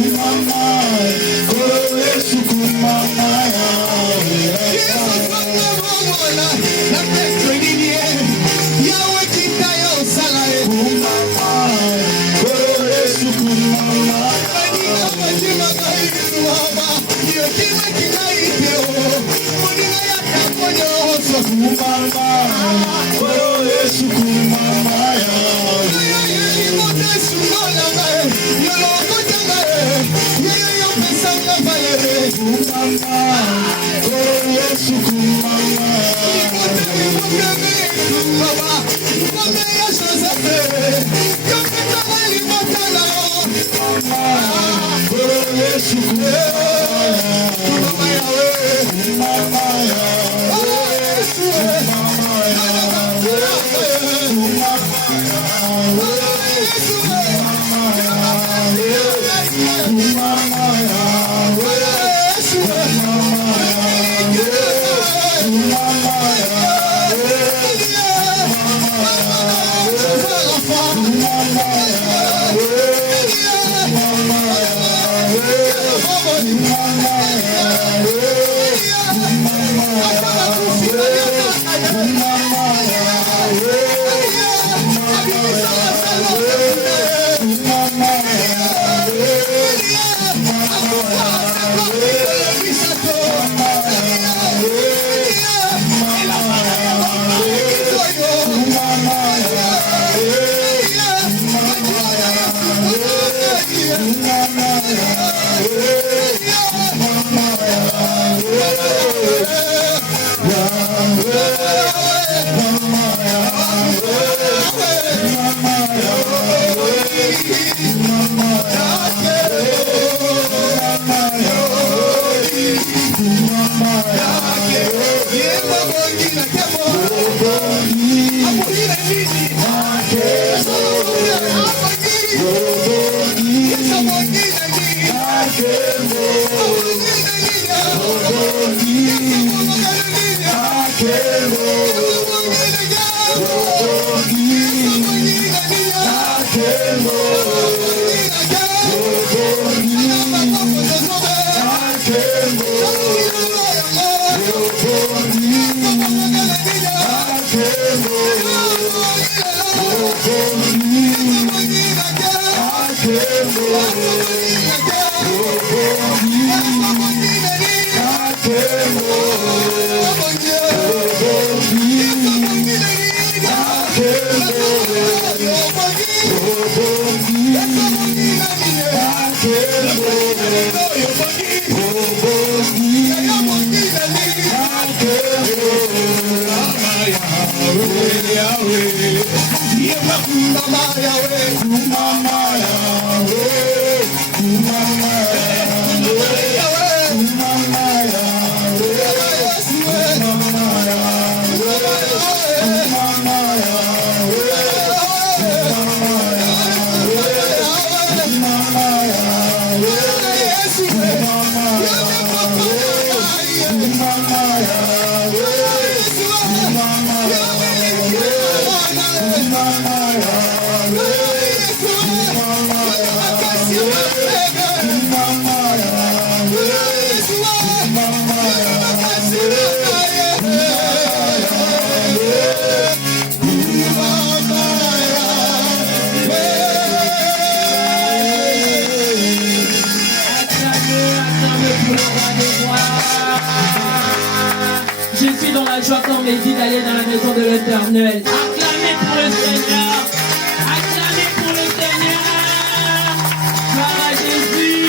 Kumama, D'aller dans la maison de l'Éternel. Acclamez pour le Seigneur. Acclamez pour le Seigneur. Gloire à Jésus.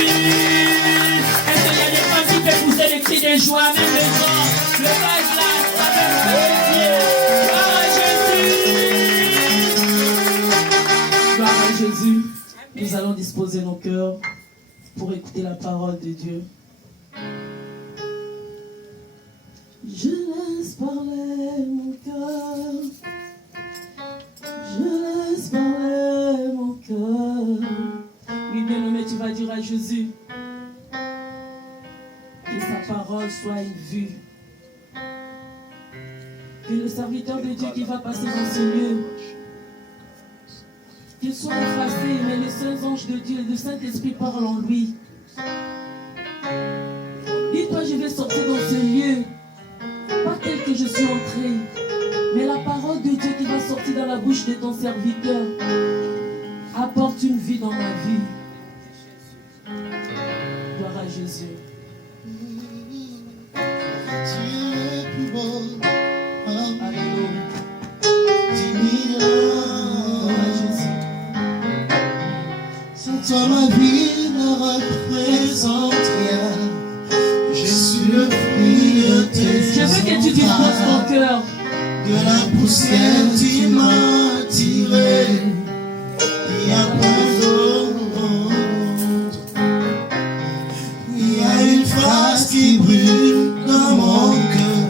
Est-ce qu'il y a des femmes qui peuvent pousser des cris de joie, même les gens? Le vase là, gloire à Jésus. Gloire à Jésus. Nous allons disposer nos cœurs pour écouter la parole de Dieu. Je laisse parler mon cœur, je laisse parler mon cœur. Oui, bien-aimé, tu vas dire à Jésus que sa parole soit une vue. Que le serviteur de Dieu qui va passer dans ce lieu, qu'il soit effacé, mais les saints anges de Dieu et le Saint-Esprit parlent en lui. Dis-toi, je vais sortir dans ce lieu. Pas tel que je suis entré, mais la parole de Dieu qui va sortir dans la bouche de ton serviteur apporte une vie dans ma vie. Gloire à Jésus. Tu es plus beau. Alléluia. Tu m'iras. Gloire à Jésus. Sans toi ma vie ne représente rien. Je suis le fruit de tes Je veux que tu disposes ton cœur. De la poussière tu m'as tiré. Il y a pas d'autre. Il y a une phrase qui brûle dans mon cœur.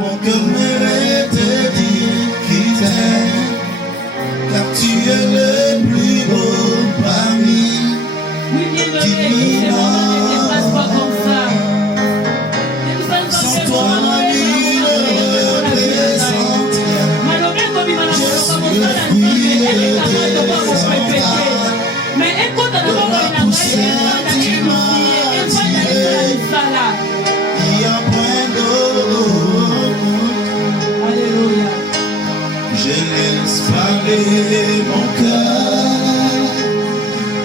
Mon cœur mérite de dire qu'il t'aime. Car tu es le plus beau parmi. Oui, bien-aimé, c'est bon, ne passe pas comme ça. Sans toi ma vie ne représente rien. Je suis le fruit de tes entrailles. Mais écoute, De la poussière tu m'as tiré. Il y a point d'autre. Alléluia. Je laisse parler mon cœur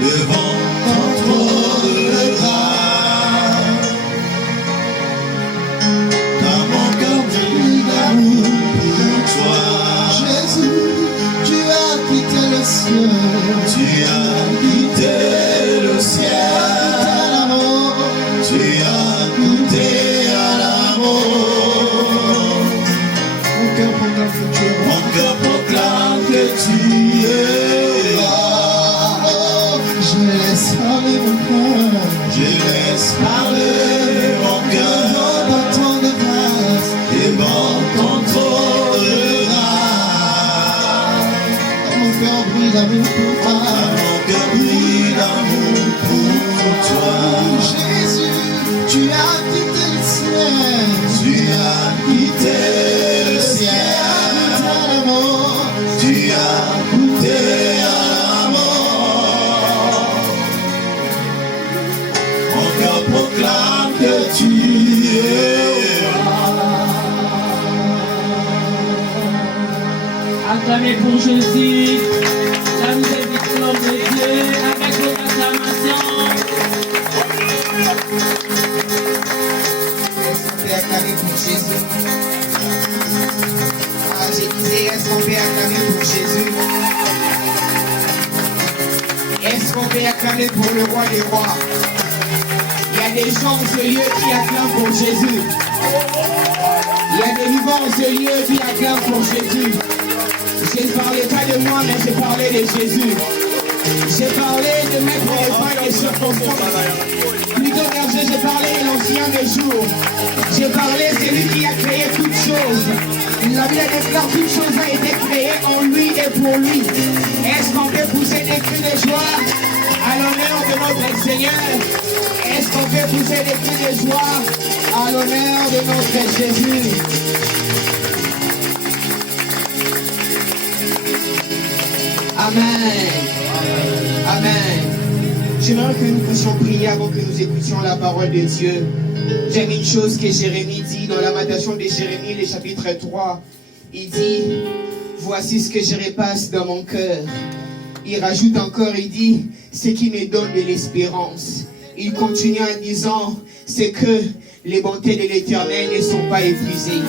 devant ton trône de grâce. Car mon cœur brûle d'amour pour toi. Jésus, tu as quitté le ciel. Tu as quitté le ciel. Tu as goûté à l'amour. Mon cœur proclame que tu es roi. Je laisse parler mon cœur. Je laisse parler mon cœur. Devant ton de grâce. Devant ton trône de grâce. Mon cœur brûle d'amour pour toi. Mon cœur brûle d'amour pour toi. Jésus, tu as quitté le ciel. Tu as quitté le ciel. Tu as goûté à l'amour. Mon cœur proclame que tu es roi. Acclamez pour Jésus la miséricorde de Dieu avec vos acclamations. Est-ce qu'on peut acclamer pour Jésus? Ah, je disais, est-ce qu'on peut acclamer pour Jésus? Est-ce qu'on peut acclamer pour le roi des rois? Il y a des gens en ce lieu qui acclament pour Jésus. Il y a des vivants en ce lieu qui acclament pour Jésus. Je ne parlais pas de moi, mais je parlais de Jésus. J'ai parlé de mettre les points des circonstances. Plutôt berger, j'ai parlé de l'ancien des jours. J'ai parlé de celui qui a créé toutes choses. La Bible déclare toutes choses ont été créées en lui et pour lui. Est-ce qu'on peut pousser des cris de joie à l'honneur de notre Seigneur? Est-ce qu'on peut pousser des cris de joie à l'honneur de notre Jésus? Amen. Amen. J'aimerais que nous puissions prier avant que nous écoutions la parole de Dieu. J'aime une chose que Jérémie dit dans Lamentation de Jérémie, le chapitre 3. Il dit, voici ce que je repasse dans mon cœur. Il rajoute encore, il dit, ce qui me donne de l'espérance. Il continue en disant, c'est que les bontés de l'Éternel ne sont pas épuisées.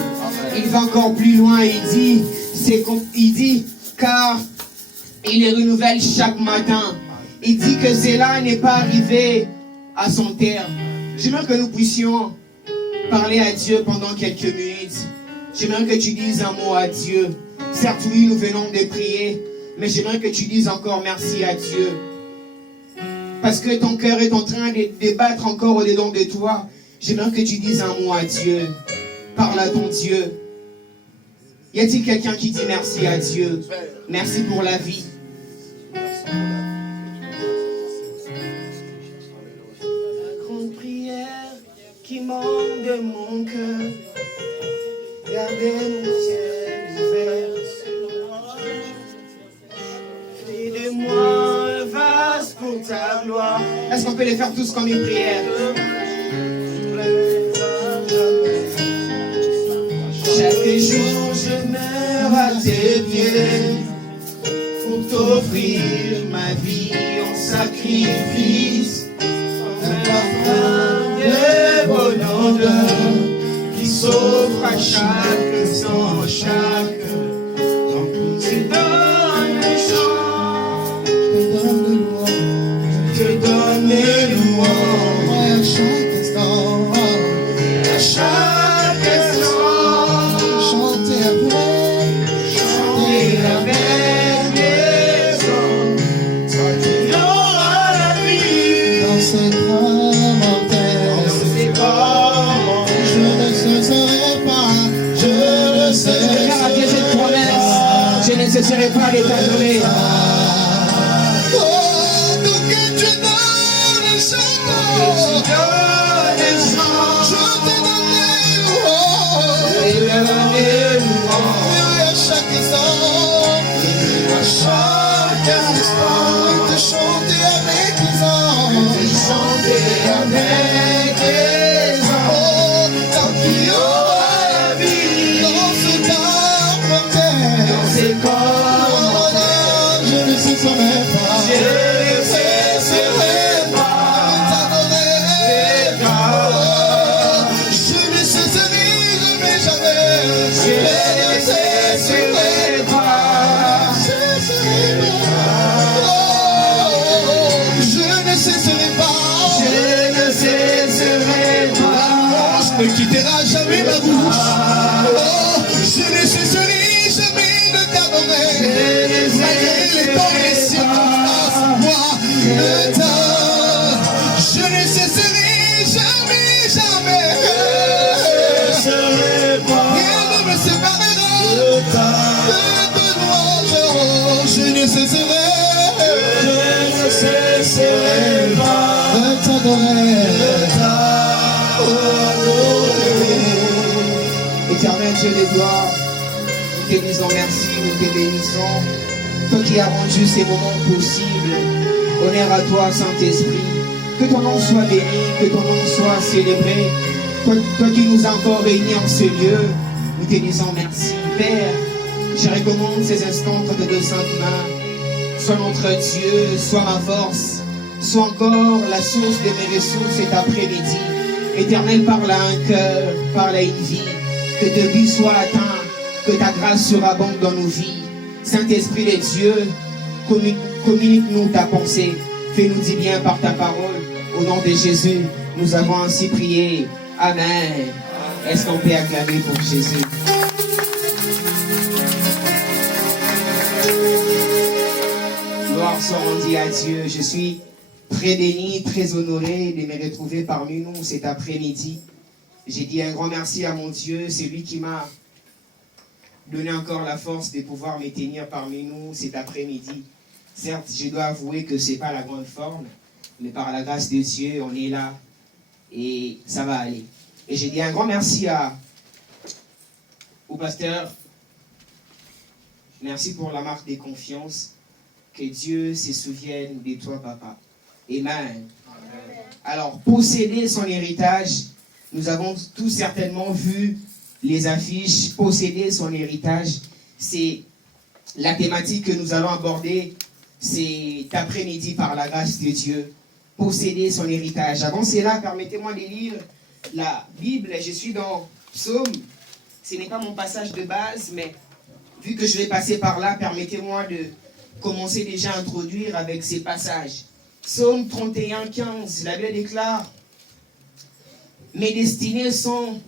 Il va encore plus loin, il dit, car il les renouvelle chaque matin. Il dit que cela n'est pas arrivé à son terme. J'aimerais que nous puissions parler à Dieu pendant quelques minutes. J'aimerais que tu dises un mot à Dieu. Certes, oui, nous venons de prier, mais j'aimerais que tu dises encore merci à Dieu. Parce que ton cœur est en train de battre encore au-dedans de toi. J'aimerais que tu dises un mot à Dieu. Parle à ton Dieu. Y a-t-il quelqu'un qui dit merci à Dieu? Merci pour la vie. Grande prière qui manque de mon cœur. Gardez mon ciel ouvert. Fais de moi un vase pour ta gloire. Est-ce qu'on peut les faire tous comme une prière? Chaque jour je meurs à tes pieds pour t'offrir ma vie en sacrifice. Un parfum de bonne odeur qui s'offre à chaque instant, chaque temps. Tu donnes le chant, je te donne le roi. cesserai pas de t'adorer. Oh, donc que tu donnes les chants. Je t'ai donné à chaque instant. À chaque instant. De chanter avec les anges. De chanter avec les anges. Oh, tant qu'il y aura la vie. Dans ce corps mortel. Dans ces corps mortels. Je ne cesserai pas. Je ne cesserai pas. T'adorer. Oh, je ne cesserai jamais, jamais. Je ne cesserai pas. Je ne cesserai pas. Je ne cesserai pas. La louange ne quittera jamais ma bouche. Oh, je ne cesserai jamais de t'adorer. Malgré les temps et les circonstances, moi, le temps. Je ne cesserai jamais, jamais. Rien ne me séparera de ton louange. Oh, je ne cesserai pas de t'adorer. Éternel Dieu des gloires, nous te disons merci, nous te bénissons. Toi qui as rendu ces moments possibles, honneur à toi Saint-Esprit. Que ton nom soit béni, que ton nom soit célébré. Toi qui nous as encore réunis en ce lieu, nous te disons merci. Père, je recommande ces instants entre tes deux saintes mains. Sois notre Dieu, sois ma force, sois encore la source de mes ressources cet après-midi. Éternel, parle à un cœur, parle à une vie. Que tes buts soient atteints, que ta grâce surabonde dans nos vies. Saint-Esprit de Dieu, communique-nous ta pensée. Fais-nous du bien par ta parole. Au nom de Jésus, nous avons ainsi prié. Amen. Est-ce qu'on peut acclamer pour Jésus? Gloire soit rendue à Dieu. Je suis très béni, très honoré de me retrouver parmi nous cet après-midi. J'ai dit un grand merci à mon Dieu, c'est lui qui m'a donné encore la force de pouvoir me tenir parmi nous cet après-midi. Certes, je dois avouer que ce n'est pas la grande forme, mais par la grâce de Dieu, on est là et ça va aller. Et j'ai dit un grand merci au pasteur. Merci pour la marque de confiance. Que Dieu se souvienne de toi, papa. Amen. Alors, posséder son héritage, nous avons tous certainement vu les affiches. Posséder son héritage, c'est la thématique que nous allons aborder cet après-midi par la grâce de Dieu. Posséder son héritage. Avant cela, permettez-moi de lire la Bible. Je suis dans Psaume. Ce n'est pas mon passage de base, mais vu que je vais passer par là, permettez-moi de commencer déjà à introduire avec ces passages. Psaume 31, 15, la Bible déclare: mes destinées sont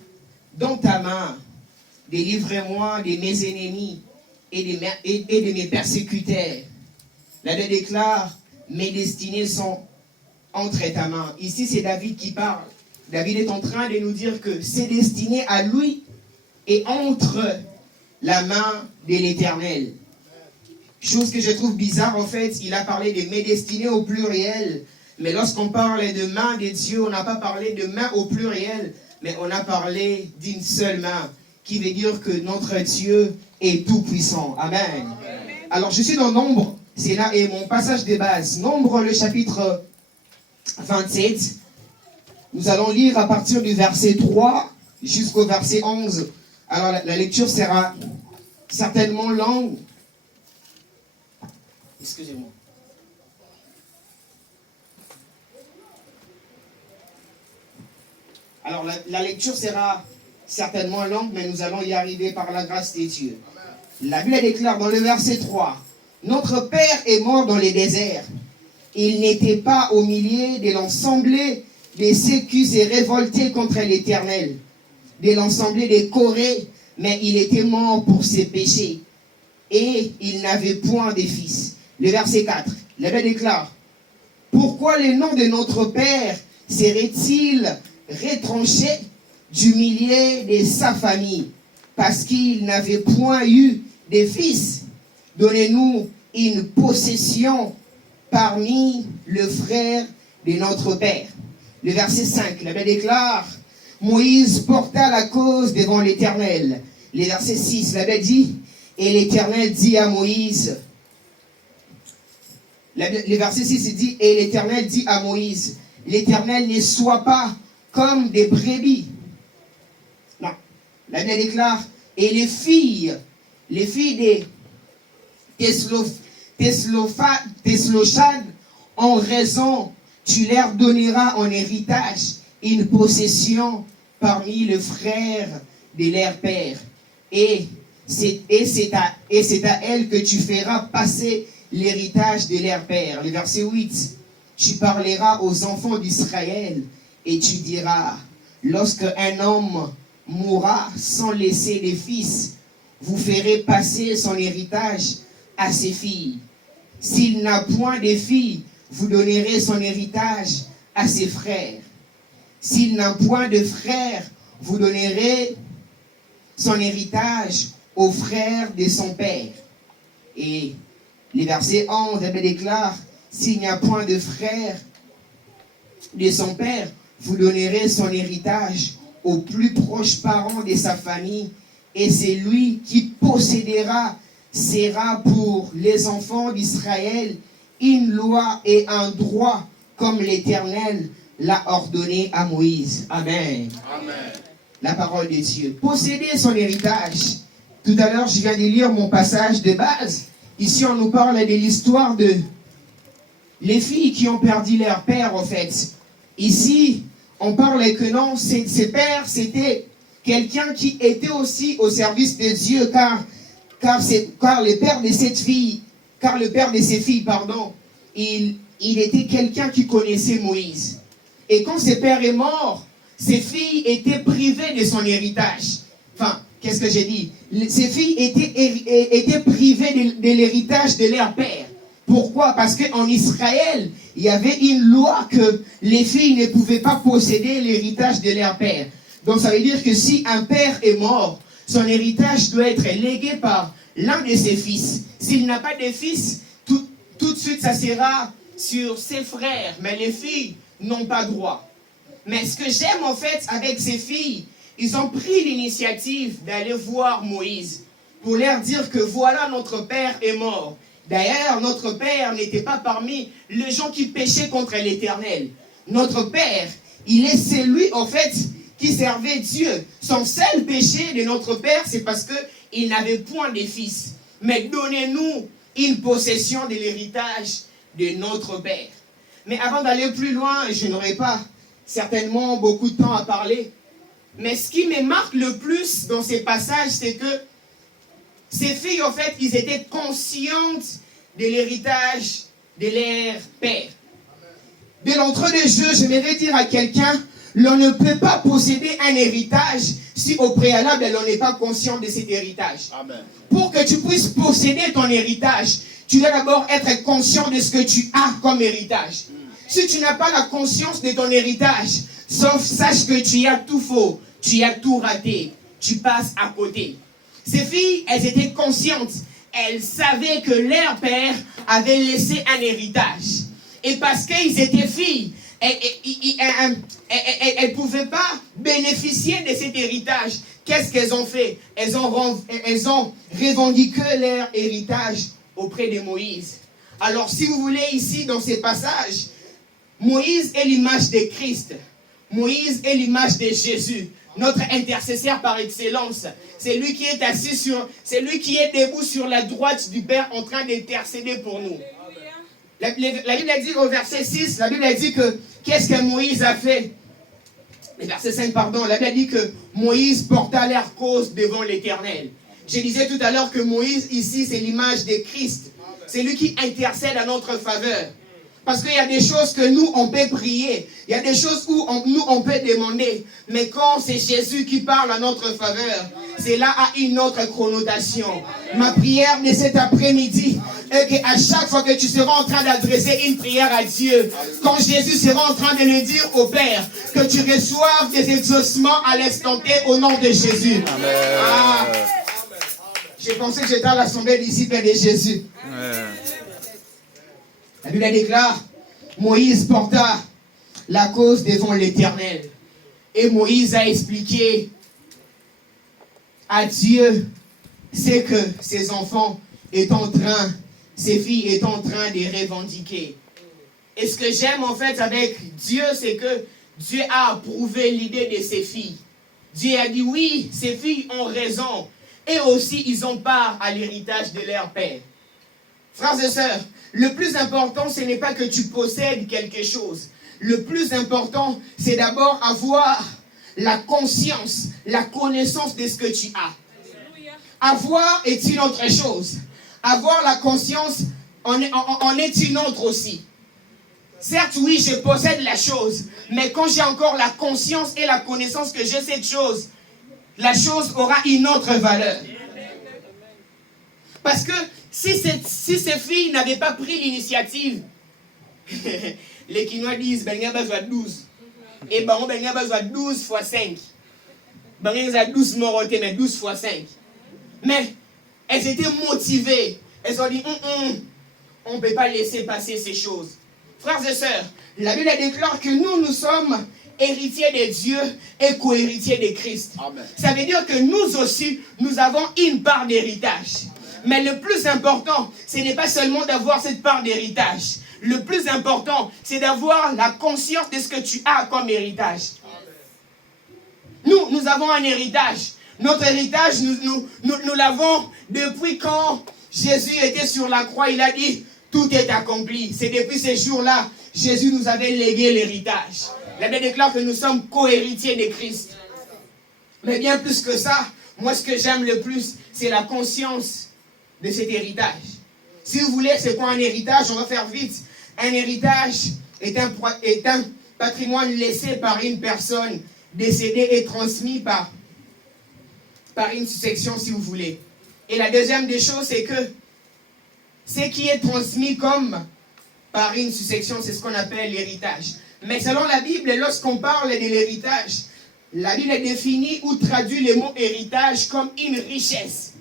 dans ta main. Délivre-moi de mes ennemis et de mes persécuteurs. La Bible déclare: mes destinées sont entre ta main. Ici, c'est David qui parle. David est en train de nous dire que ses destinées à lui est entre la main de l'Éternel. Chose que je trouve bizarre, en fait, il a parlé de mes destinées au pluriel. Mais lorsqu'on parle de main de Dieu, on n'a pas parlé de main au pluriel, mais on a parlé d'une seule main, qui veut dire que notre Dieu est tout puissant. Amen. Amen. Alors, je suis dans Nombre, c'est là et mon passage de base. Nombre, le chapitre 27. Nous allons lire à partir du verset 3 jusqu'au verset 11. Alors, la lecture sera certainement longue. Excusez-moi. Alors, la lecture sera certainement longue, mais nous allons y arriver par la grâce de Dieu. La Bible déclare dans le verset 3, « Notre Père est mort dans les déserts. Il n'était pas au milieu de l'ensemble de ceux qui s'est révoltés contre l'Éternel, de l'ensemble des Corée, mais il était mort pour ses péchés, et il n'avait point de fils. » Le verset 4, la Bible déclare: « Pourquoi le nom de notre Père serait-il retranché du milieu de sa famille, parce qu'il n'avait point eu de fils. donnez-nous une possession parmi le frère de notre Père. Le verset 5, la Bible déclare, Moïse porta la cause devant l'Éternel. Le verset 6, la Bible dit, et l'Éternel dit à Moïse, le verset 6 il dit, et l'Éternel dit à Moïse, l'Éternel ne soit pas comme des brebis. Non, la Bible déclare, et les filles des Theslochades ont raison, tu leur donneras en héritage une possession parmi les frères de leur père. Et c'est à elle que tu feras passer l'héritage de leur père. Le verset 8, tu parleras aux enfants d'Israël et tu diras, lorsque un homme mourra sans laisser de fils, vous ferez passer son héritage à ses filles. S'il n'a point de filles, vous donnerez son héritage à ses frères. S'il n'a point de frères, vous donnerez son héritage aux frères de son père. Et le verset 11, elle déclare, s'il n'y a point de frères de son père, vous donnerez son héritage aux plus proches parents de sa famille, et c'est lui qui possédera, sera pour les enfants d'Israël une loi et un droit comme l'Éternel l'a ordonné à Moïse. Amen. Amen. La parole de Dieu. Posséder son héritage. Tout à l'heure, je viens de lire mon passage de base. Ici, on nous parle de l'histoire de les filles qui ont perdu leur père, en fait. Ici, on parle que non, ses pères, c'était quelqu'un qui était aussi au service de Dieu, car le père de cette fille, car le père de ses filles, pardon, il était quelqu'un qui connaissait Moïse. Et quand ses pères est mort, ses filles étaient privées de son héritage. Enfin, qu'est-ce que j'ai dit? Ses filles étaient privées de l'héritage de leur père. Pourquoi? Parce qu'en Israël, il y avait une loi que les filles ne pouvaient pas posséder l'héritage de leur père. Donc ça veut dire que si un père est mort, son héritage doit être légué par l'un de ses fils. S'il n'a pas de fils, tout de suite ça sera sur ses frères. Mais les filles n'ont pas droit. Mais ce que j'aime en fait avec ces filles, ils ont pris l'initiative d'aller voir Moïse pour leur dire que voilà, notre père est mort. D'ailleurs, notre père n'était pas parmi les gens qui péchaient contre l'Éternel. Notre père, il est celui en fait qui servait Dieu. Son seul péché de notre père, c'est parce qu'il n'avait point de fils. Mais donnez-nous une possession de l'héritage de notre père. Mais avant d'aller plus loin, je n'aurai pas certainement beaucoup de temps à parler. Mais ce qui me marque le plus dans ces passages, c'est que ces filles, en fait, ils étaient conscientes de l'héritage de leur père. De l'entre-deux-jeux, j'aimerais dire à quelqu'un, l'on ne peut pas posséder un héritage si au préalable, l'on n'est pas conscient de cet héritage. Amen. Pour que tu puisses posséder ton héritage, tu dois d'abord être conscient de ce que tu as comme héritage. Si tu n'as pas la conscience de ton héritage, sache que tu as tout faux, tu as tout raté, tu passes à côté. Ces filles, elles étaient conscientes. Elles savaient que leur père avait laissé un héritage. Et parce qu'ils étaient filles, elles ne pouvaient pas bénéficier de cet héritage. Qu'est-ce qu'elles ont fait? Elles ont revendiqué leur héritage auprès de Moïse. Alors, si vous voulez, ici, dans ces passages, Moïse est l'image de Christ. Moïse est l'image de Jésus, notre intercesseur par excellence. C'est lui qui est c'est lui qui est debout sur la droite du Père en train d'intercéder pour nous. La Bible a dit au verset 6, la Bible a dit que qu'est-ce que Moïse a fait? Le verset 5, pardon, la Bible a dit que Moïse porta leur cause devant l'Éternel. Je disais tout à l'heure que Moïse, ici, c'est l'image de Christ. C'est lui qui intercède à notre faveur. Parce qu'il y a des choses que nous, on peut prier. Il y a des choses où on peut demander. Mais quand c'est Jésus qui parle à notre faveur, cela a une autre connotation. Ma prière de cet après-midi est qu'à chaque fois que tu seras en train d'adresser une prière à Dieu, quand Jésus sera en train de le dire au Père, que tu reçoives des exaucements à l'instant T au nom de Jésus. Amen. J'ai pensé que j'étais à l'assemblée des disciples de Jésus. La Bible déclare, Moïse porta la cause devant l'Éternel. Et Moïse a expliqué à Dieu ce que ses enfants est en train, ses filles est en train de revendiquer. Et ce que j'aime en fait avec Dieu, c'est que Dieu a approuvé l'idée de ses filles. Dieu a dit oui, ces filles ont raison. Et aussi, ils ont part à l'héritage de leur père. Frères et sœurs, le plus important, ce n'est pas que tu possèdes quelque chose. Le plus important, c'est d'abord avoir la conscience, la connaissance de ce que tu as. Avoir est une autre chose. Avoir la conscience en est une autre aussi. Certes, oui, je possède la chose, mais quand j'ai encore la conscience et la connaissance que j'ai cette chose, la chose aura une autre valeur. Parce que si ces filles n'avaient pas pris l'initiative, les Quinois disent, ben, il y a besoin de 12. Et ben, il y a besoin de 12 fois 5. Ben, il y a 12 morotés, mais 12 fois 5. Mais elles étaient motivées. Elles ont dit, on ne peut pas laisser passer ces choses. Frères et sœurs, la Bible déclare que nous sommes héritiers de Dieu et co-héritiers de Christ. Amen. Ça veut dire que nous aussi, nous avons une part d'héritage. Mais le plus important, ce n'est pas seulement d'avoir cette part d'héritage. Le plus important, c'est d'avoir la conscience de ce que tu as comme héritage. Nous avons un héritage. Notre héritage, nous l'avons depuis quand Jésus était sur la croix. Il a dit, tout est accompli. C'est depuis ces jours-là, Jésus nous avait légué l'héritage. La Bible déclare que nous sommes co-héritiers de Christ. Mais bien plus que ça, moi ce que j'aime le plus, c'est la conscience de cet héritage. Si vous voulez, c'est quoi un héritage? On va faire vite. Un héritage est un patrimoine laissé par une personne décédée et transmis par une succession, si vous voulez. Et la deuxième des choses, c'est que ce qui est transmis comme par une succession, c'est ce qu'on appelle l'héritage. Mais selon la Bible, lorsqu'on parle de l'héritage, la Bible définit ou traduit le mot héritage comme une richesse.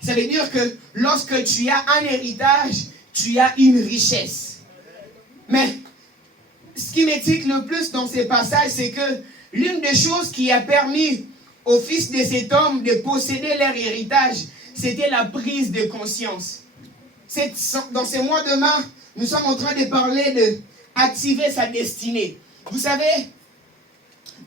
Ça veut dire que lorsque tu as un héritage, tu as une richesse. Mais ce qui m'étique le plus dans ces passages, c'est que l'une des choses qui a permis aux fils de cet homme de posséder leur héritage, c'était la prise de conscience. Dans ces mois de mars, nous sommes en train de parler d'activer sa destinée. Vous savez,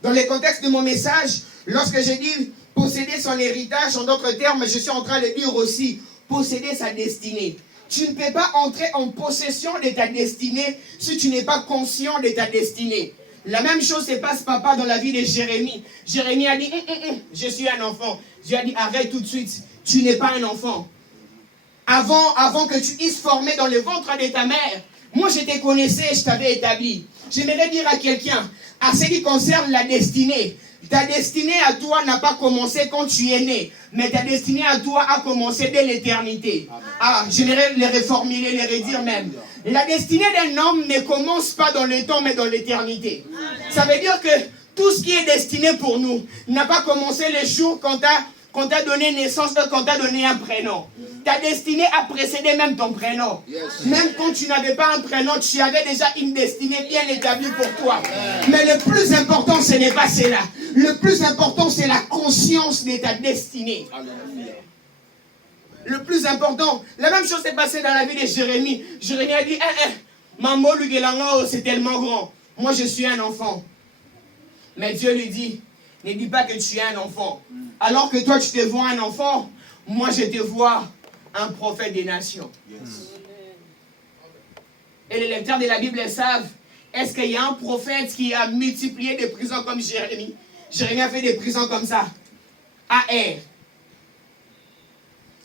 dans le contexte de mon message, lorsque j'ai dit posséder son héritage, en d'autres termes, je suis en train de dire aussi posséder sa destinée. Tu ne peux pas entrer en possession de ta destinée si tu n'es pas conscient de ta destinée. La même chose se passe, papa, dans la vie de Jérémie. Jérémie a dit, je suis un enfant. Dieu a dit, arrête tout de suite, tu n'es pas un enfant. Avant que tu puisses former dans le ventre de ta mère, moi je te connaissais, je t'avais établi. J'aimerais dire à quelqu'un, à ce qui concerne la destinée, ta destinée à toi n'a pas commencé quand tu es né, mais ta destinée à toi a commencé dès l'éternité. Ah, j'aimerais les reformuler, les redire même. La destinée d'un homme ne commence pas dans le temps, mais dans l'éternité. Ça veut dire que tout ce qui est destiné pour nous n'a pas commencé le jour quand t'as donné naissance, quand t'as donné un prénom. Ta destinée a précédé même ton prénom. Même quand tu n'avais pas un prénom, tu avais déjà une destinée bien établie pour toi. Mais le plus important, ce n'est pas cela. Le plus important, c'est la conscience de ta destinée. Le plus important, la même chose s'est passée dans la vie de Jérémie. Jérémie a dit, Mambo Lugelanga, c'est tellement grand. Moi, je suis un enfant. Mais Dieu lui dit, ne dis pas que tu es un enfant. Alors que toi, tu te vois un enfant, moi, je te vois un prophète des nations. Et les lecteurs de la Bible savent, est-ce qu'il y a un prophète qui a multiplié des prisons comme Jérémie? Jérémie a fait des prisons comme ça. A.R.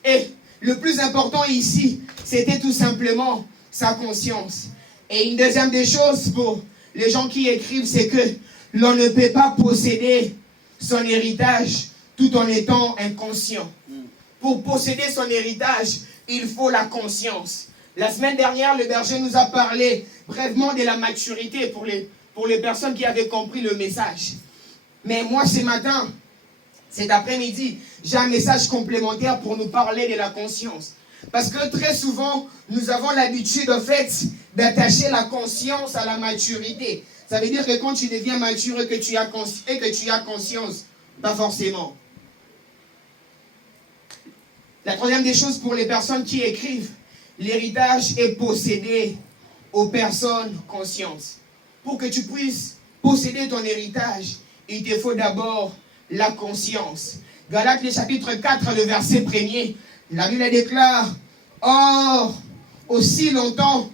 Et le plus important ici, c'était tout simplement sa conscience. Et une deuxième des choses pour les gens qui écrivent, c'est que l'on ne peut pas posséder son héritage tout en étant inconscient. Pour posséder son héritage, il faut la conscience. La semaine dernière, le berger nous a parlé brièvement de la maturité pour les personnes qui avaient compris le message. Mais moi, ce matin, Cet après-midi, j'ai un message complémentaire pour nous parler de la conscience. Parce que très souvent, nous avons l'habitude, en fait, d'attacher la conscience à la maturité. Ça veut dire que quand tu deviens mature et que tu as conscience, pas forcément. La troisième des choses pour les personnes qui écrivent, l'héritage est possédé aux personnes conscientes. Pour que tu puisses posséder ton héritage, il te faut d'abord la conscience. Galates, le chapitre 4, le verset 1er, la Bible déclare, « Or, aussi longtemps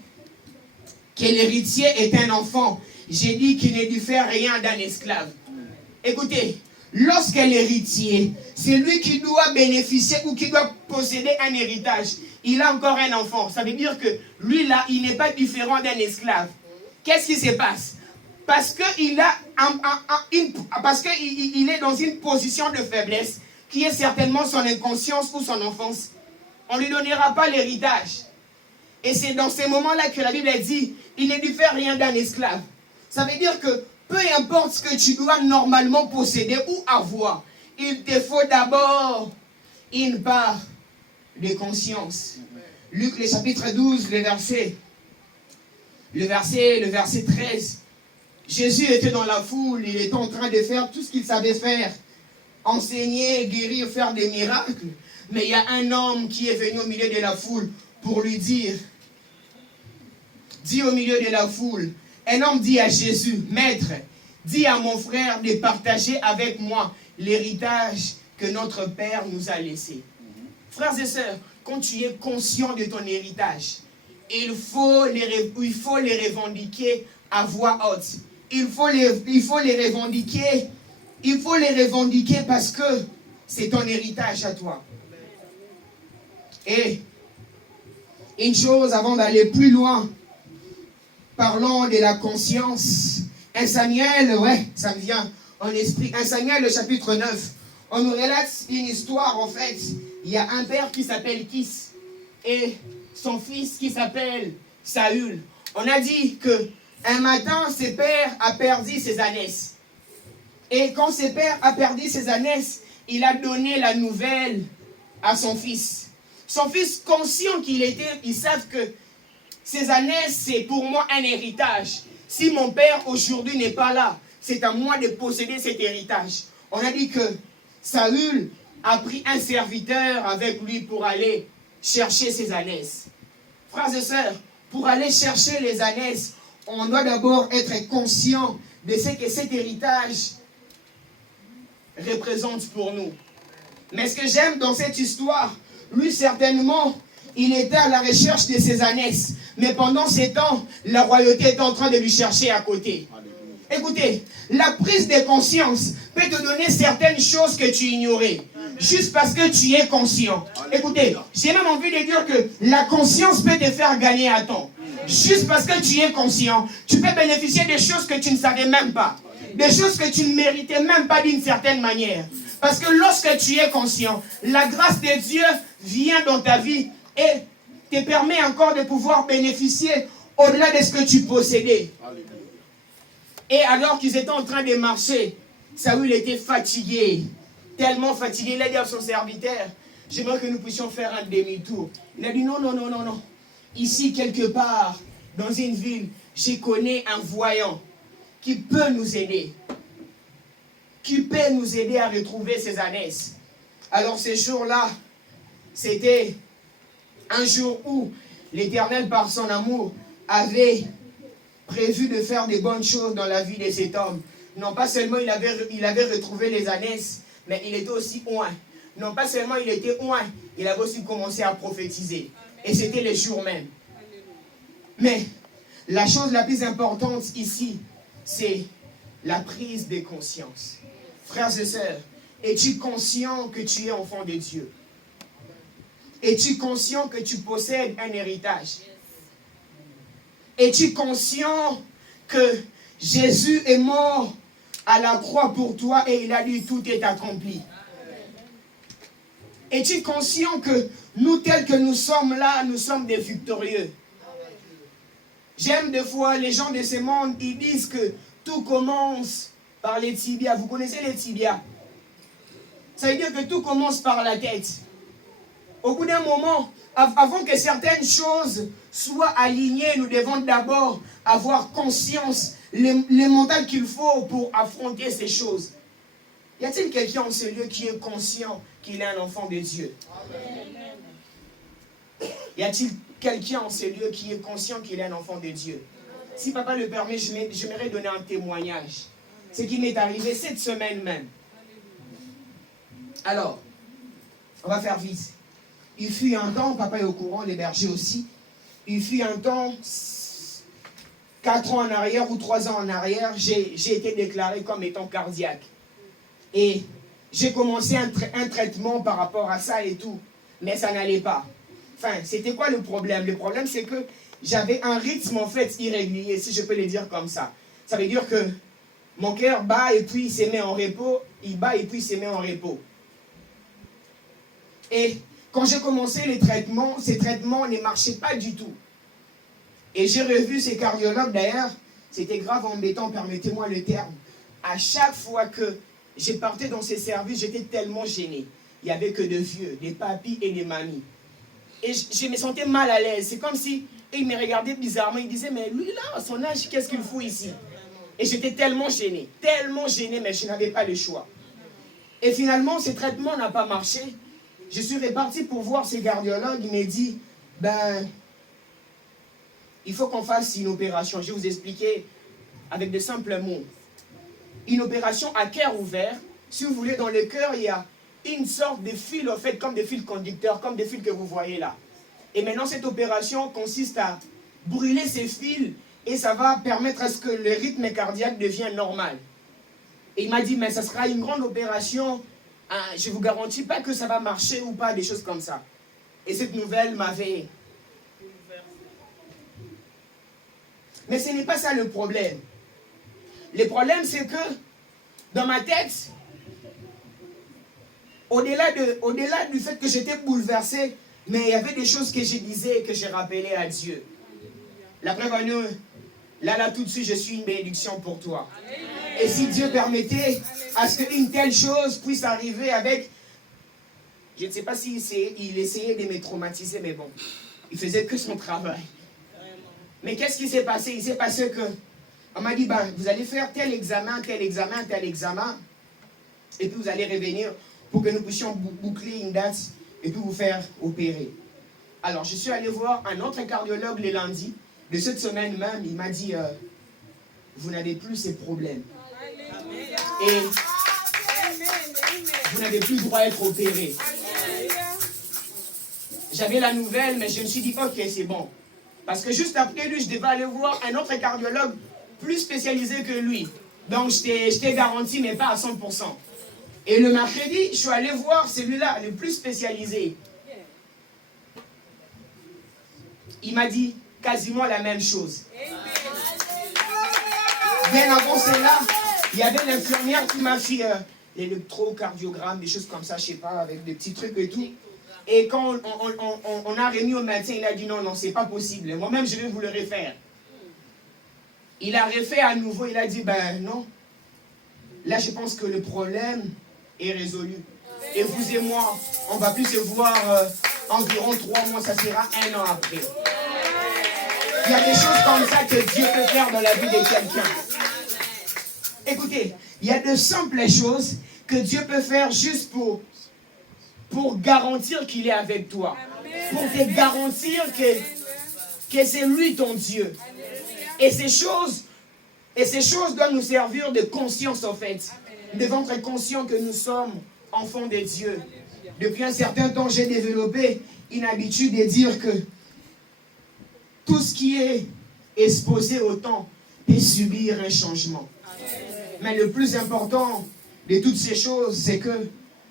que l'héritier est un enfant, j'ai dit qu'il ne diffère rien d'un esclave. » Écoutez, lorsqu'un héritier, c'est lui qui doit bénéficier ou qui doit posséder un héritage, il a encore un enfant. Ça veut dire que lui là, il n'est pas différent d'un esclave. Qu'est-ce qui se passe? Parce qu'il est dans une position de faiblesse qui est certainement son inconscience ou son enfance. On ne lui donnera pas l'héritage. Et c'est dans ces moments-là que la Bible dit, il ne diffère rien d'un esclave. Ça veut dire que peu importe ce que tu dois normalement posséder ou avoir, il te faut d'abord une part de conscience. Luc, le chapitre 12, le verset 13. Jésus était dans la foule, il était en train de faire tout ce qu'il savait faire. Enseigner, guérir, faire des miracles. Mais il y a un homme qui est venu au milieu de la foule pour lui dire, dit au milieu de la foule, un homme dit à Jésus, « Maître, dis à mon frère de partager avec moi l'héritage que notre Père nous a laissé. » Frères et sœurs, quand tu es conscient de ton héritage, il faut les revendiquer à voix haute. Il faut les revendiquer parce que c'est ton héritage à toi. Et une chose avant d'aller plus loin, parlons de la conscience. 1 Samuel, ça me vient en esprit. 1 Samuel, le chapitre 9. On nous relate une histoire, en fait. Il y a un père qui s'appelle Kis et son fils qui s'appelle Saül. On a dit que un matin, ce père a perdu ses ânesses. Et quand ce père a perdu ses ânesses, il a donné la nouvelle à son fils. Son fils, conscient qu'il était, ils savent que ces ânesses, c'est pour moi un héritage. Si mon père aujourd'hui n'est pas là, c'est à moi de posséder cet héritage. On a dit que Saül a pris un serviteur avec lui pour aller chercher ses ânesses. Frères et sœurs, pour aller chercher les ânesses, on doit d'abord être conscient de ce que cet héritage représente pour nous. Mais ce que j'aime dans cette histoire, lui certainement, il était à la recherche de ses ânesses. Mais pendant ces temps, la royauté est en train de lui chercher à côté. Écoutez, la prise de conscience peut te donner certaines choses que tu ignorais. Juste parce que tu es conscient. Écoutez, j'ai même envie de dire que la conscience peut te faire gagner à temps. Juste parce que tu es conscient, tu peux bénéficier des choses que tu ne savais même pas. Des choses que tu ne méritais même pas d'une certaine manière. Parce que lorsque tu es conscient, la grâce de Dieu vient dans ta vie et te permet encore de pouvoir bénéficier au-delà de ce que tu possédais. Et alors qu'ils étaient en train de marcher, Saül était fatigué, tellement fatigué. Il a dit à son serviteur, j'aimerais que nous puissions faire un demi-tour. Il a dit non. Ici, quelque part, dans une ville, je connais un voyant qui peut nous aider. Qui peut nous aider à retrouver ses ânesses. Alors ce jour-là, c'était un jour où l'Éternel, par son amour, avait prévu de faire des bonnes choses dans la vie de cet homme. Non pas seulement il avait retrouvé les ânesses, mais il était aussi oint. Non pas seulement il était oint, il avait aussi commencé à prophétiser. Et c'était le jour même. Mais la chose la plus importante ici, c'est la prise de conscience. Frères et sœurs, es-tu conscient que tu es enfant de Dieu? Es-tu conscient que tu possèdes un héritage? Es-tu conscient que Jésus est mort à la croix pour toi et il a dit tout est accompli? Es-tu conscient que nous tels que nous sommes là, nous sommes des victorieux? J'aime des fois les gens de ce monde, ils disent que tout commence par les tibias. Vous connaissez les tibias? Ça veut dire que tout commence par la tête. Au bout d'un moment, avant que certaines choses soient alignées, nous devons d'abord avoir conscience, le mental qu'il faut pour affronter ces choses. Y a-t-il quelqu'un en ce lieu qui est conscient qu'il est un enfant de Dieu? Y a-t-il quelqu'un en ce lieu qui est conscient qu'il est un enfant de Dieu? Si papa le permet, j'aimerais donner un témoignage. Ce qui m'est arrivé cette semaine même. Alors, on va faire vite. Il fut un temps, papa est au courant, les bergers aussi. Il fut un temps, 4 ans en arrière ou 3 ans en arrière, j'ai été déclaré comme étant cardiaque. Et j'ai commencé un traitement par rapport à ça et tout. Mais ça n'allait pas. Enfin, c'était quoi le problème? Le problème, c'est que j'avais un rythme en fait irrégulier, si je peux le dire comme ça. Ça veut dire que mon cœur bat et puis il se met en repos. Il bat et puis il se met en repos. Et quand j'ai commencé ces traitements ne marchaient pas du tout. Et j'ai revu ces cardiologues d'ailleurs. C'était grave embêtant, permettez-moi le terme. À chaque fois que je partais dans ces services, j'étais tellement gêné. Il n'y avait que des vieux, des papis et des mamies. Et je me sentais mal à l'aise. C'est comme si ils me regardaient bizarrement. Ils disaient, mais lui là, à son âge, qu'est-ce qu'il fout ici? Et j'étais tellement gêné, mais je n'avais pas le choix. Et finalement, ce traitement n'a pas marché. Je suis reparti pour voir ces cardiologues. Il m'a dit, ben, il faut qu'on fasse une opération. Je vais vous expliquer avec de simples mots. Une opération à cœur ouvert. Si vous voulez, dans le cœur, il y a une sorte de fil, en fait, comme des fils conducteurs, comme des fils que vous voyez là. Et maintenant, cette opération consiste à brûler ces fils et ça va permettre à ce que le rythme cardiaque devienne normal. Et il m'a dit, mais ça sera une grande opération. Hein, je ne vous garantis pas que ça va marcher ou pas, des choses comme ça. Et cette nouvelle m'avait... Mais ce n'est pas ça le problème. Le problème, c'est que dans ma tête, au-delà du fait que j'étais bouleversé, mais il y avait des choses que je disais et que je rappelais à Dieu. La preuve, là, tout de suite, je suis une bénédiction pour toi. Et si Dieu permettait à ce qu'une telle chose puisse arriver avec... Je ne sais pas s'il essayait de me traumatiser, mais bon, il faisait que son travail. Mais qu'est-ce qui s'est passé? Il s'est passé que... On m'a dit, ben, vous allez faire tel examen, et puis vous allez revenir pour que nous puissions boucler une date et puis vous faire opérer. Alors, je suis allé voir un autre cardiologue le lundi de cette semaine même. Il m'a dit, vous n'avez plus ces problèmes. Et vous n'avez plus le droit d'être opéré. J'avais la nouvelle, mais je me suis dit, ok, c'est bon. Parce que juste après lui, je devais aller voir un autre cardiologue plus spécialisé que lui. Donc, je t'ai garanti, mais pas à 100%. Et le mercredi, je suis allé voir celui-là, le plus spécialisé. Il m'a dit quasiment la même chose. Bien avant cela, il y avait l'infirmière qui m'a fait l'électrocardiogramme, des choses comme ça, je sais pas, avec des petits trucs et tout. Et quand on a remis au médecin, il a dit non, c'est pas possible. Moi-même, je vais vous le refaire. Il a refait à nouveau, il a dit, ben non. Là, je pense que le problème est résolu. Et vous et moi, on va plus se voir environ 3 mois, ça sera 1 an après. Il y a des choses comme ça que Dieu peut faire dans la vie de quelqu'un. Écoutez, il y a de simples choses que Dieu peut faire juste pour garantir qu'il est avec toi. Pour te garantir que c'est lui ton Dieu. Et ces choses doivent nous servir de conscience en fait. Nous devons être conscients que nous sommes enfants de Dieu. Depuis un certain temps, j'ai développé une habitude de dire que tout ce qui est exposé au temps peut subir un changement. Mais le plus important de toutes ces choses, c'est que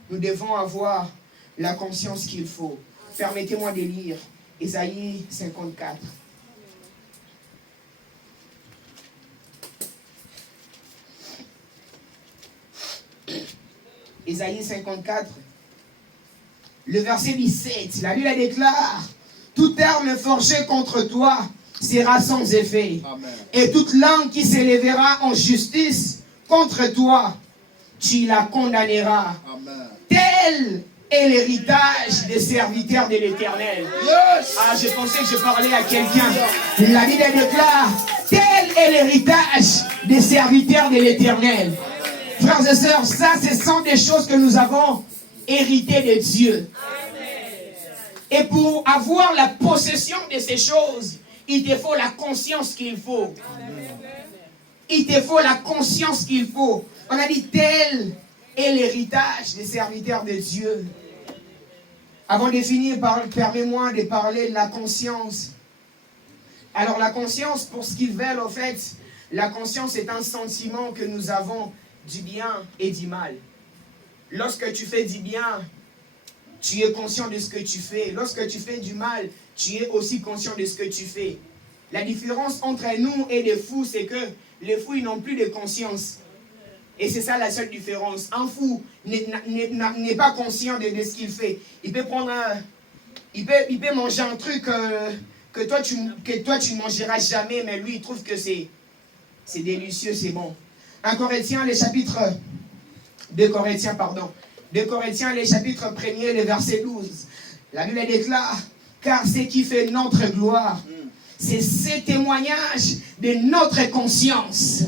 nous devons avoir la conscience qu'il faut. Permettez-moi de lire Ésaïe 54. Ésaïe 54, le verset 17, la Bible déclare, toute arme forgée contre toi sera sans effet. Amen. Et toute langue qui s'élèvera en justice contre toi, tu la condamneras. Amen. Tel est l'héritage des serviteurs de l'Éternel. Yes. Ah, je pensais que je parlais à quelqu'un. La Bible déclare, tel est l'héritage des serviteurs de l'Éternel. Frères et sœurs, ça, ce sont des choses que nous avons héritées de Dieu. Et pour avoir la possession de ces choses, il te faut la conscience qu'il faut. Il te faut la conscience qu'il faut. On a dit tel est l'héritage des serviteurs de Dieu. Avant de finir, permets-moi de parler de la conscience. Alors la conscience, pour ce qu'ils veulent, en fait, la conscience est un sentiment que nous avons du bien et du mal. Lorsque tu fais du bien, tu es conscient de ce que tu fais. Lorsque tu fais du mal, tu es aussi conscient de ce que tu fais. La différence entre nous et les fous, c'est que les fous, ils n'ont plus de conscience. Et c'est ça la seule différence. Un fou n'est pas conscient de ce qu'il fait. Il peut prendre il peut manger un truc que toi tu ne mangeras jamais, mais lui, il trouve que c'est délicieux, c'est bon. 2 Corinthiens, les chapitres 1er, le verset 12. La Bible déclare, car ce qui fait notre gloire, c'est ce témoignage de notre conscience,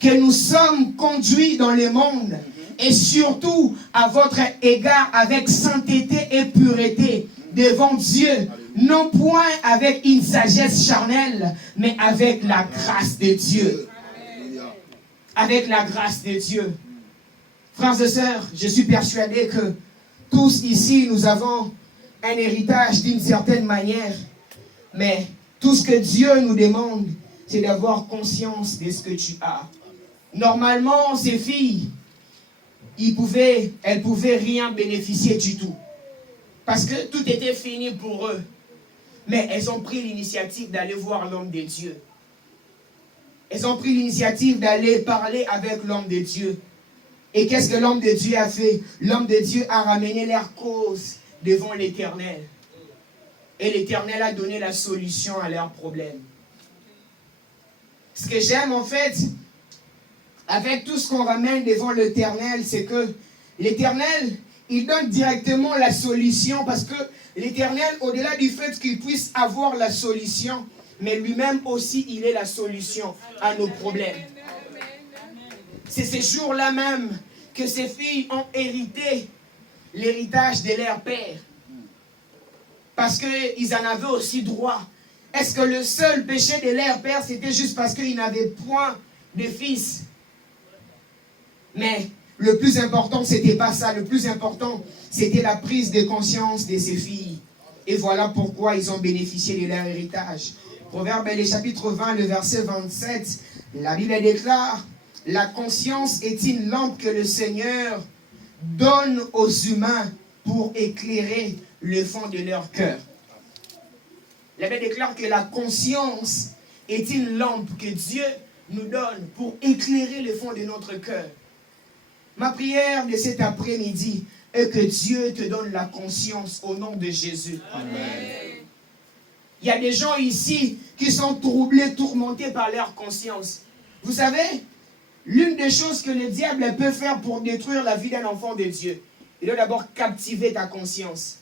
que nous sommes conduits dans le monde, et surtout à votre égard avec sainteté et pureté devant Dieu, non point avec une sagesse charnelle, mais avec la grâce de Dieu. Avec la grâce de Dieu. Frères et sœurs, je suis persuadé que tous ici, nous avons un héritage d'une certaine manière, mais tout ce que Dieu nous demande, c'est d'avoir conscience de ce que tu as. Normalement, ces filles, elles pouvaient rien bénéficier du tout. Parce que tout était fini pour eux. Mais elles ont pris l'initiative d'aller voir l'homme de Dieu. Elles ont pris l'initiative d'aller parler avec l'homme de Dieu. Et qu'est-ce que l'homme de Dieu a fait? L'homme de Dieu a ramené leur cause devant l'Éternel. Et l'Éternel a donné la solution à leurs problèmes. Ce que j'aime en fait, avec tout ce qu'on ramène devant l'Éternel, c'est que l'Éternel, il donne directement la solution, parce que l'Éternel, au-delà du fait qu'il puisse avoir la solution, mais lui-même aussi, il est la solution à nos problèmes. C'est ces jours-là même que ces filles ont hérité l'héritage de leur père. Parce qu'ils en avaient aussi droit. Est-ce que le seul péché de leur père, c'était juste parce qu'ils n'avaient point de fils? Mais le plus important, c'était pas ça. Le plus important, c'était la prise de conscience de ces filles. Et voilà pourquoi ils ont bénéficié de leur héritage. Proverbe, le chapitre 20, le verset 27, la Bible déclare, « La conscience est une lampe que le Seigneur donne aux humains pour éclairer le fond de leur cœur. » La Bible déclare que la conscience est une lampe que Dieu nous donne pour éclairer le fond de notre cœur. Ma prière de cet après-midi est que Dieu te donne la conscience au nom de Jésus. Amen. Il y a des gens ici qui sont troublés, tourmentés par leur conscience. Vous savez, l'une des choses que le diable peut faire pour détruire la vie d'un enfant de Dieu, il doit d'abord captiver ta conscience.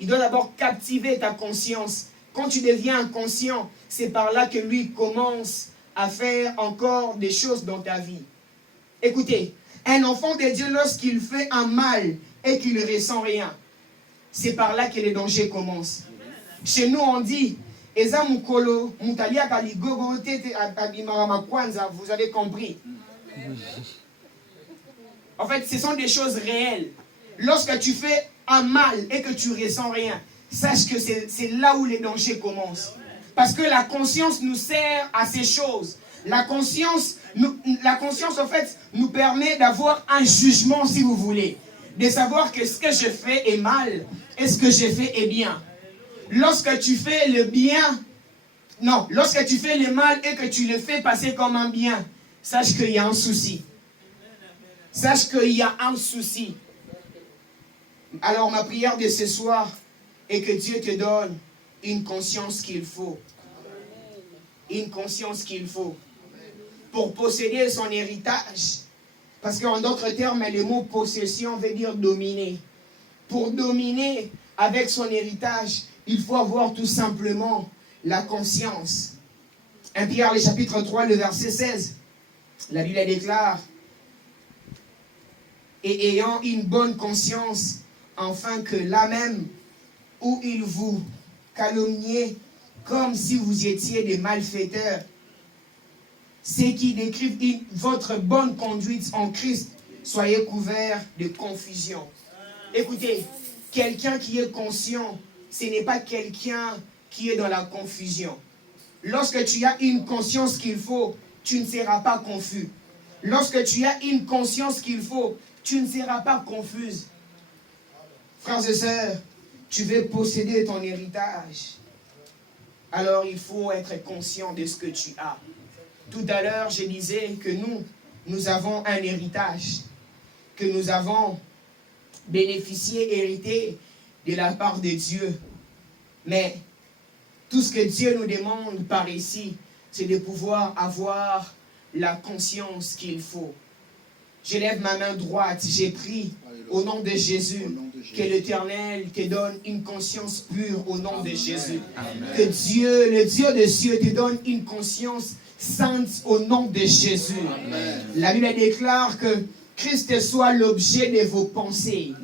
Il doit d'abord captiver ta conscience. Quand tu deviens inconscient, c'est par là que lui commence à faire encore des choses dans ta vie. Écoutez, un enfant de Dieu, lorsqu'il fait un mal et qu'il ne ressent rien, c'est par là que les dangers commencent. Chez nous, on dit, vous avez compris. En fait, ce sont des choses réelles. Lorsque tu fais un mal et que tu ressens rien, sache que c'est là où les dangers commencent. Parce que la conscience nous sert à ces choses. La conscience, en fait, nous permet d'avoir un jugement, si vous voulez. De savoir que ce que je fais est mal et ce que je fais est bien. Lorsque tu fais le bien, non, lorsque tu fais le mal et que tu le fais passer comme un bien, sache qu'il y a un souci. Sache qu'il y a un souci. Alors ma prière de ce soir est que Dieu te donne une conscience qu'il faut. Une conscience qu'il faut. pour posséder son héritage. Parce qu'en d'autres termes, le mot possession veut dire dominer. Pour dominer avec son héritage, il faut avoir tout simplement la conscience. 1 Pierre, le chapitre 3, le verset 16. La Bible déclare, et ayant une bonne conscience, afin que là même où il vous calomniait, comme si vous étiez des malfaiteurs, ceux qui décrivent votre bonne conduite en Christ, soyez couverts de confusion. Écoutez, quelqu'un qui est conscient, ce n'est pas quelqu'un qui est dans la confusion. Lorsque tu as une conscience qu'il faut, tu ne seras pas confus. Lorsque tu as une conscience qu'il faut, tu ne seras pas confuse. Frères et sœurs, tu veux posséder ton héritage. Alors il faut être conscient de ce que tu as. Tout à l'heure, je disais que nous avons un héritage, que nous avons bénéficié, hérité de la part de Dieu. Mais tout ce que Dieu nous demande par ici, c'est de pouvoir avoir la conscience qu'il faut. Je lève ma main droite, j'ai pris au nom de Jésus, que l'Éternel te donne une conscience pure au nom de Jésus. Amen. Que Dieu, le Dieu des cieux, te donne une conscience sainte au nom de Jésus. Amen. La Bible déclare que Christ soit l'objet de vos pensées.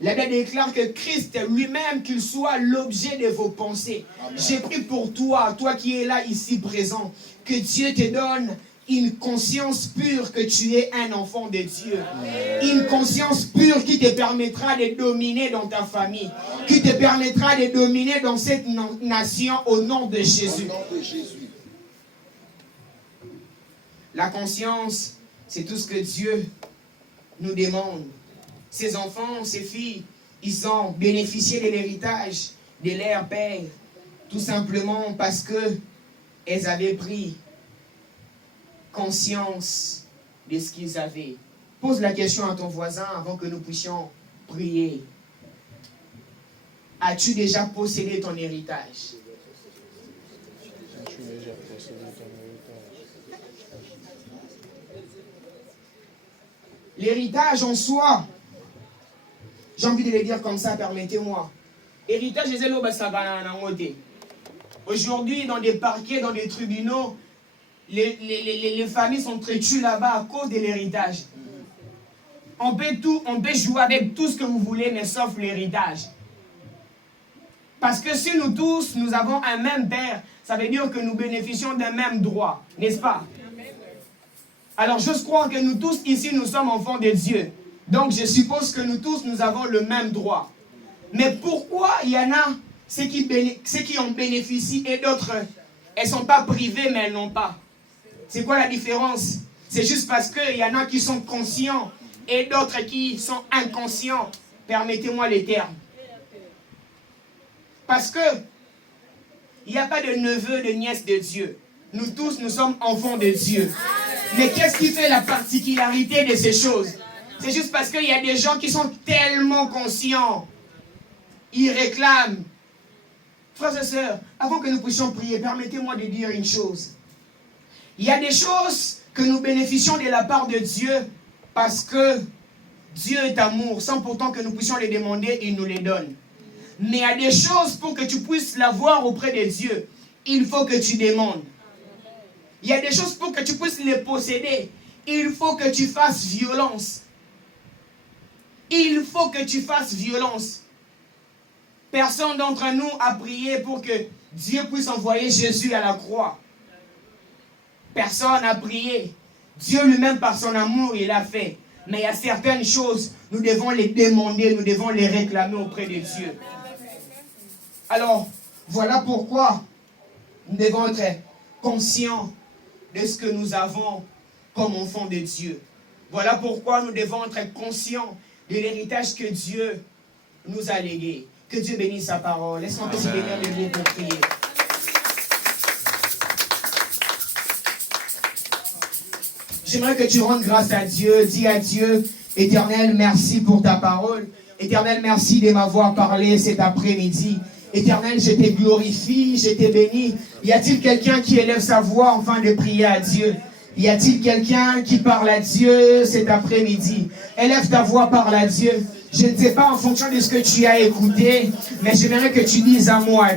La Bible déclare que Christ lui-même, qu'il soit l'objet de vos pensées. J'ai pris pour toi, toi qui es là ici présent, que Dieu te donne une conscience pure que tu es un enfant de Dieu. Une conscience pure qui te permettra de dominer dans ta famille. Qui te permettra de dominer dans cette nation au nom de Jésus. La conscience, c'est tout ce que Dieu nous demande. Ces enfants, ces filles, ils ont bénéficié de l'héritage de leur père. Tout simplement parce que elles avaient pris conscience de ce qu'ils avaient. Pose la question à ton voisin avant que nous puissions prier. As-tu déjà possédé ton héritage? L'héritage en soi, j'ai envie de le dire comme ça, permettez-moi. Héritage, aujourd'hui, dans des parquets, dans des tribunaux, les familles sont traitues là-bas à cause de l'héritage. On peut jouer avec tout ce que vous voulez, mais sauf l'héritage. Parce que si nous tous, nous avons un même père, ça veut dire que nous bénéficions d'un même droit, n'est-ce pas? Alors je crois que nous tous ici, nous sommes enfants de Dieu. Donc je suppose que nous tous, nous avons le même droit. Mais pourquoi il y en a ceux qui en bénéficient et d'autres, elles ne sont pas privées, mais elles n'ont pas? C'est quoi la différence? C'est juste parce qu'il y en a qui sont conscients et d'autres qui sont inconscients. Permettez-moi les termes. Parce que il n'y a pas de neveu, de nièce de Dieu. Nous tous, nous sommes enfants de Dieu. Mais qu'est-ce qui fait la particularité de ces choses? C'est juste parce qu'il y a des gens qui sont tellement conscients. Ils réclament. Frères et sœurs, avant que nous puissions prier, permettez-moi de dire une chose. Il y a des choses que nous bénéficions de la part de Dieu parce que Dieu est amour. Sans pourtant que nous puissions les demander, il nous les donne. Mais il y a des choses pour que tu puisses l'avoir auprès de Dieu. Il faut que tu demandes. Il y a des choses pour que tu puisses les posséder. Il faut que tu fasses violence. Il faut que tu fasses violence. Personne d'entre nous a prié pour que Dieu puisse envoyer Jésus à la croix. Personne n'a prié. Dieu lui-même, par son amour, il l'a fait. Mais il y a certaines choses, nous devons les demander, nous devons les réclamer auprès de Dieu. Alors, voilà pourquoi nous devons être conscients de ce que nous avons comme enfants de Dieu. Voilà pourquoi nous devons être conscients de l'héritage que Dieu nous a légué. Que Dieu bénisse sa parole. Laisse-moi se bénir de vous pour prier. J'aimerais que tu rendes grâce à Dieu. Dis à Dieu, Éternel, merci pour ta parole. Éternel, merci de m'avoir parlé cet après-midi. Éternel, je te glorifie, je te bénis. Y a-t-il quelqu'un qui élève sa voix afin de prier à Dieu? Y a-t-il quelqu'un qui parle à Dieu cet après-midi? Élève ta voix, parle à Dieu. Je ne sais pas en fonction de ce que tu as écouté, mais j'aimerais que tu dises à moi.